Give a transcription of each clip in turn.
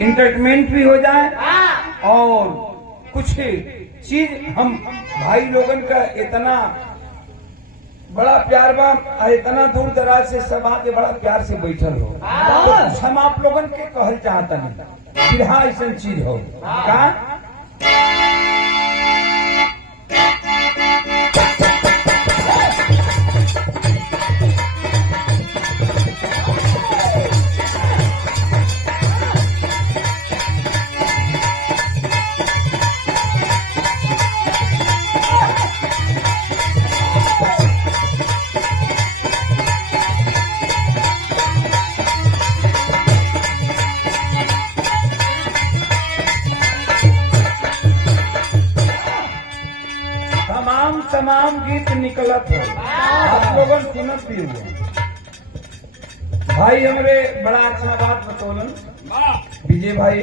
Entertainment भी हो जाए और कुछ चीज हम भाई लोगन का इतना बड़ा प्यार बा, इतना दूर दराज से सब आके बड़ा प्यार से बैठल हो, तो हम आप लोगन के कहल चाहता नहीं फिर हाँ ऐसा चीज हो का तमाम गीत निकलत हो, आप लोगन सुनत भी हुआ। भाई हमरे बड़ा अच्छा बात बतौलन विजय भाई,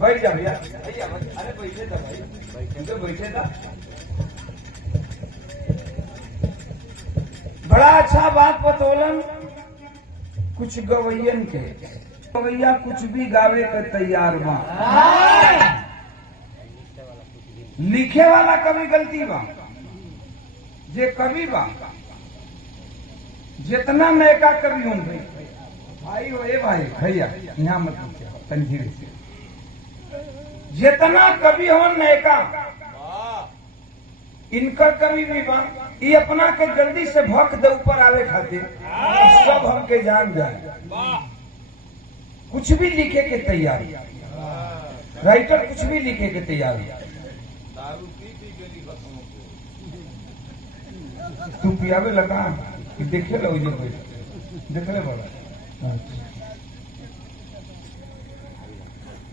बैठ जा भैया, अरे बैठे था भाई, बैठे था। बड़ा अच्छा बात बतौलन कुछ गवैयन के, गवैया कुछ भी गावे का तैयार बा, लिखे वाला कभी गलती बा, जे कवि बा जितना नयका कवि हों भाई हो भाई भैया यहाँ मत तंजीर से जितना कवि हो नयका इनकर कवि भी बा, ये अपना के जल्दी से भक्त दे ऊपर आवे खातिर सब हमके जान जाए, कुछ भी लिखे के तैयारी, राइटर कुछ भी लिखे के तैयारी। तू पियावे लगा कि देखे लो देख ले बड़ा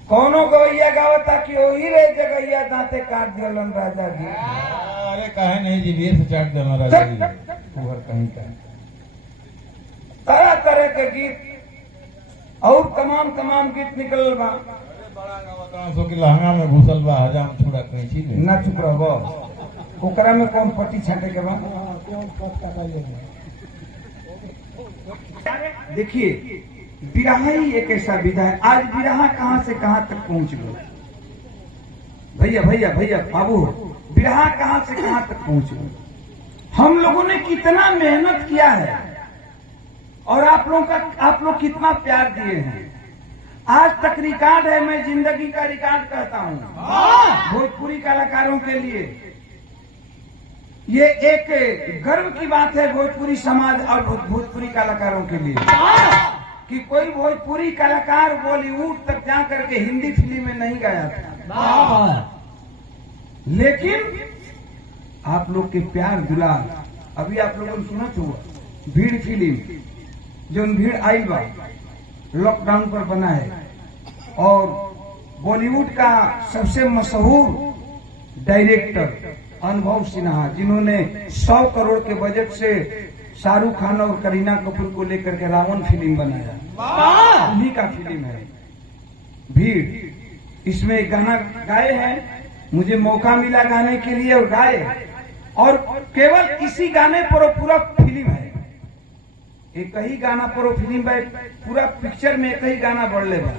कौनो गवैया गावता कि वही रे जगैया दांते काट दिलन राजा जी। अरे कहे नहीं जी बीर से चाट देना राजा जी। तुहर कहीं का तरह तरह के गीत और तमाम गीत निकल बा। बड़ा गावता सो कि लहंगा में घुसल बा हजाम छुड़ा कैंची ले ना चुप रहो, ओकरा में कौन पट्टी छाटे के बा। देखिए बिरहा ही एक ऐसा विधा है, आज बिरहा कहां से कहां तक पहुंच गए भैया भैया भैया बाबू, बिरहा कहां से कहां तक पहुंच गए। हम लोगों ने कितना मेहनत किया है और आप लोग कितना प्यार दिए हैं। आज तक रिकॉर्ड है, मैं जिंदगी का रिकॉर्ड कहता हूं भोजपुरी कलाकारों के लिए। ये एक गर्व की बात है भोजपुरी समाज और भोजपुरी कलाकारों के लिए कि कोई भोजपुरी कलाकार बॉलीवुड तक जा करके हिंदी फिल्म में नहीं गाया था, लेकिन आप लोग के प्यार दुलार, अभी आप लोगों ने सुना हुआ भीड़ फिल्म जो भीड़ आई बा लॉकडाउन पर बना है और बॉलीवुड का सबसे मशहूर डायरेक्टर अनुभव सिन्हा जिन्होंने 100 करोड़ के बजट से शाहरुख खान और करीना कपूर को लेकर के रावण फिल्म बनाया, उन्हीं का फिल्म है भीड़। इसमें गाना गाए हैं, मुझे मौका मिला गाने के लिए और गाए, और केवल इसी गाने पर पूरा फिल्म है, एक ही गाना पर फिल्म है, पूरा पिक्चर में एक ही गाना बढ़ ले बा,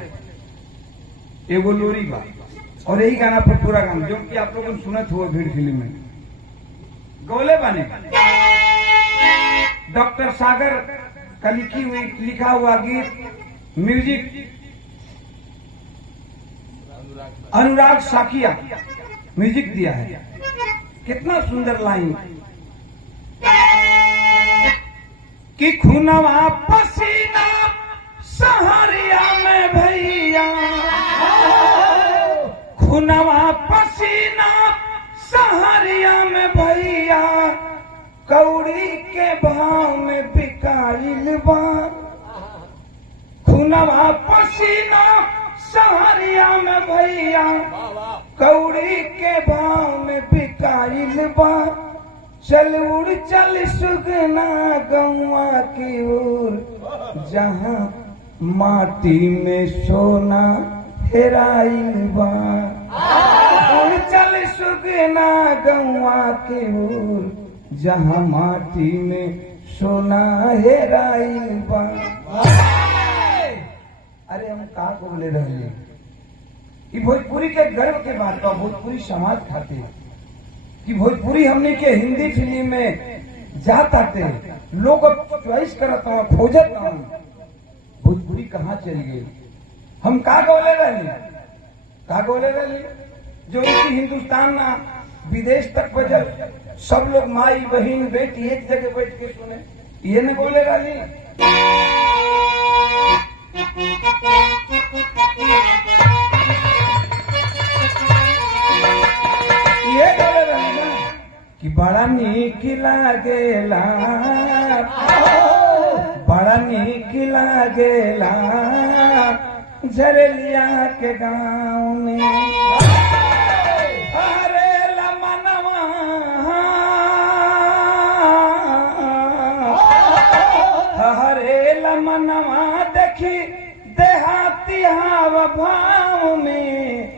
एगो लोरी बा और यही गाना पर पूरा गाना जो कि आप लोगों ने सुनत हुआ भीड़ फिल्म में गौले बने। डॉक्टर सागर का लिखा हुआ गीत, म्यूजिक अनुराग साकिया म्यूजिक दिया है। कितना सुंदर लाइन कि खूनवा पसीना सहरिया में भैया, खूनवा पसीना सहरिया में भैया, कौड़ी के भाव में बिकाइल बा। खूनवा पसीना सहरिया में भैया, कौड़ी के भाव में बिकाइल बा। चल उड़ चल सुगना गौवा की ओर, जहाँ माटी में सोना हेराइल बा। उड़ चल सुगना गौवा की ओर, जहाँ माटी में सोना हेराइल बा। अरे हम का बोले रहे कि भोजपुरी के गर्व के बात बा भोजपुरी समाज खातिर कि भोजपुरी हमने के हिंदी फिल्म में जाता थे लोग चॉइस करत खोजत भोजपुरी कहाँ चल गई। हम का बोले रहे जो इनकी हिंदुस्तान ना विदेश तक बजल सब लोग माई बहन बेटी एक जगह बैठ के सुने ये नहीं बोले रही। ये बोले रही ना कि बड़ा नीक लागेला बड़ा नीक लागेला झरेलिया के गाँव में अरे लमनवा हरे लमनवा देखी देहाती हाव भाव में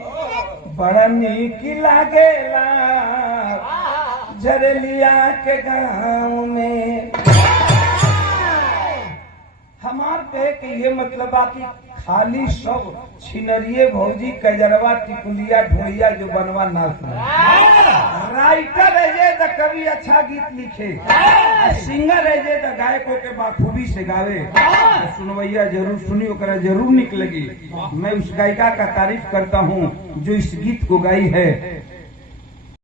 बड़ा नीक लागेला झरेलिया के गाँव में। हमार कहे कि ये मतलब आकि खाली सब छिनरिये भौजी कजरवा टिकुलिया ढोलिया जो बनवा ना सुने राइटर है जे तो कभी अच्छा गीत लिखे सिंगर है जे तो गायकों के बाखूबी से गावे तो सुनवैया जरूर सुनी ओकरा जरूर निकलेगी। मैं उस गायिका का तारीफ करता हूँ जो इस गीत को गाई है।